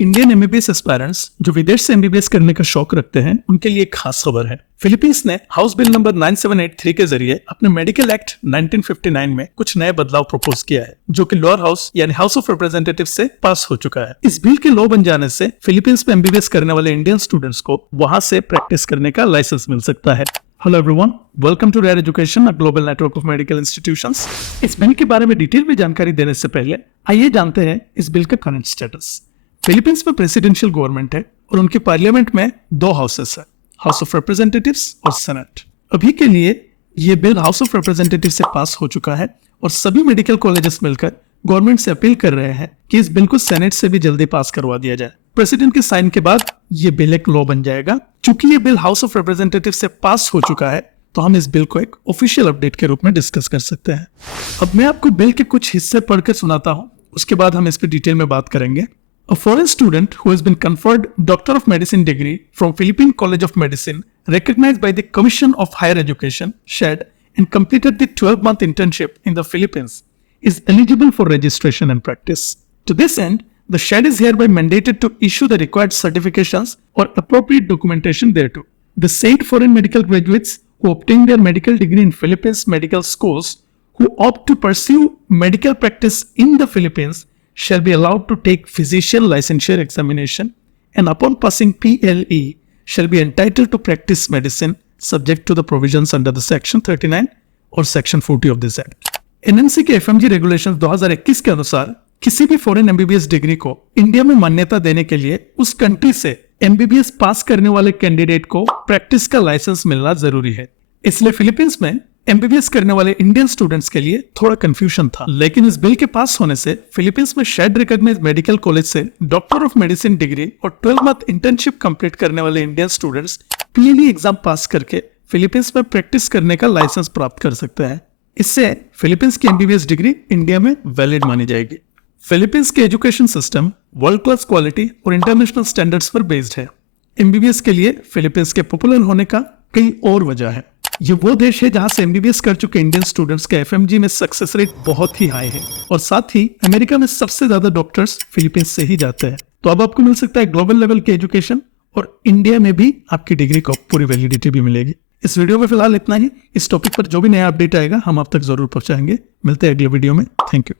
Indian MBBS aspirants जो विदेश से एमबीबीएस करने का शौक रखते हैं उनके लिए एक खास खबर है। फिलीपींस ने हाउस बिल नंबर 9783 के जरिए अपने मेडिकल एक्ट 1959 में कुछ नए बदलाव प्रपोज किया है, जो कि लोअर हाउस यानी हाउस ऑफ रिप्रेजेंटेटिव से पास हो चुका है। इस बिल के लॉ बन जाने से फिलीपींस में एमबीबीएस करने वाले इंडियन स्टूडेंट्स को वहां से प्रैक्टिस करने का लाइसेंस मिल सकता है। Hello everyone, welcome to rare education, a global network of medical institutions. इस बिल के बारे में डिटेल में जानकारी देने से पहले आइए जानते हैं इस बिल का करंट स्टेटस। फिलीपींस में प्रेसिडेंशियल गवर्नमेंट है और उनके पार्लियामेंट में दो हाउसेस है, हाउस ऑफ रिप्रेजेंटेटिव्स और सेनेट। अभी के लिए ये बिल हाउस ऑफ रिप्रेजेंटेटिव से पास हो चुका है और सभी मेडिकल कॉलेजेस मिलकर गवर्नमेंट से अपील कर रहे हैं कि इस बिल को सेनेट से भी जल्दी पास करवा दिया जाए। प्रेसिडेंट के साइन के बाद ये बिल एक लॉ बन जाएगा। चूंकि ये बिल हाउस ऑफ रिप्रेजेंटेटिव से पास हो चुका है तो हम इस बिल को एक ऑफिशियल अपडेट के रूप में डिस्कस कर सकते हैं। अब मैं आपको बिल के कुछ हिस्से पढ़कर सुनाता हूँ, उसके बाद हम इस पर डिटेल में बात करेंगे। A foreign student who has been conferred Doctor of Medicine degree from Philippine College of Medicine, recognized by the Commission of Higher Education, SHED, and completed the 12-month internship in the Philippines, is eligible for registration and practice. To this end, the SHED is hereby mandated to issue the required certifications or appropriate documentation thereto. The said foreign medical graduates who obtain their medical degree in Philippines medical schools who opt to pursue medical practice in the Philippines shall be allowed to take physician licensure examination and upon passing PLE shall be entitled to practice medicine subject to the provisions under the section 39 और section 40 of this act. NMC के FMG regulations 2021 के अनुसार किसी भी foreign MBBS degree को India में मान्यता देने के लिए उस कंट्री से एमबीबीएस पास करने वाले कैंडिडेट को प्रैक्टिस का लाइसेंस मिलना जरूरी है। इसलिए फिलीपींस में एमबीबीएस करने वाले इंडियन स्टूडेंट्स के लिए थोड़ा कंफ्यूजन था, लेकिन इस बिल के पास होने से फिलीपींस में शेड रिकॉग्नाइज्ड मेडिकल कॉलेज से डॉक्टर ऑफ मेडिसिन डिग्री और 12 मंथ इंटर्नशिप कंप्लीट करने वाले इंडियन स्टूडेंट्स पीएलई एग्जाम पास करके फिलीपींस में प्रैक्टिस करने का लाइसेंस प्राप्त कर सकते हैं। इससे फिलीपींस की एमबीबीएस डिग्री इंडिया में वैलिड मानी जाएगी। फिलीपींस के education system world class quality और इंटरनेशनल स्टैंडर्ड्स पर बेस्ड है। एमबीबीएस के लिए फिलीपींस के पॉपुलर होने का कई और वजह है। ये वो देश है जहां से एमबीबीएस कर चुके इंडियन स्टूडेंट्स का एफएमजी में सक्सेस रेट बहुत ही हाई है और साथ ही अमेरिका में सबसे ज्यादा डॉक्टर्स फिलीपींस से ही जाते हैं। तो अब आपको मिल सकता है ग्लोबल लेवल की एजुकेशन और इंडिया में भी आपकी डिग्री को पूरी वैलिडिटी भी मिलेगी। इस वीडियो में फिलहाल इतना ही। इस टॉपिक पर जो भी नया अपडेट आएगा हम आप तक जरूर पहुंचाएंगे। मिलते हैं अगले वीडियो में। Thank you.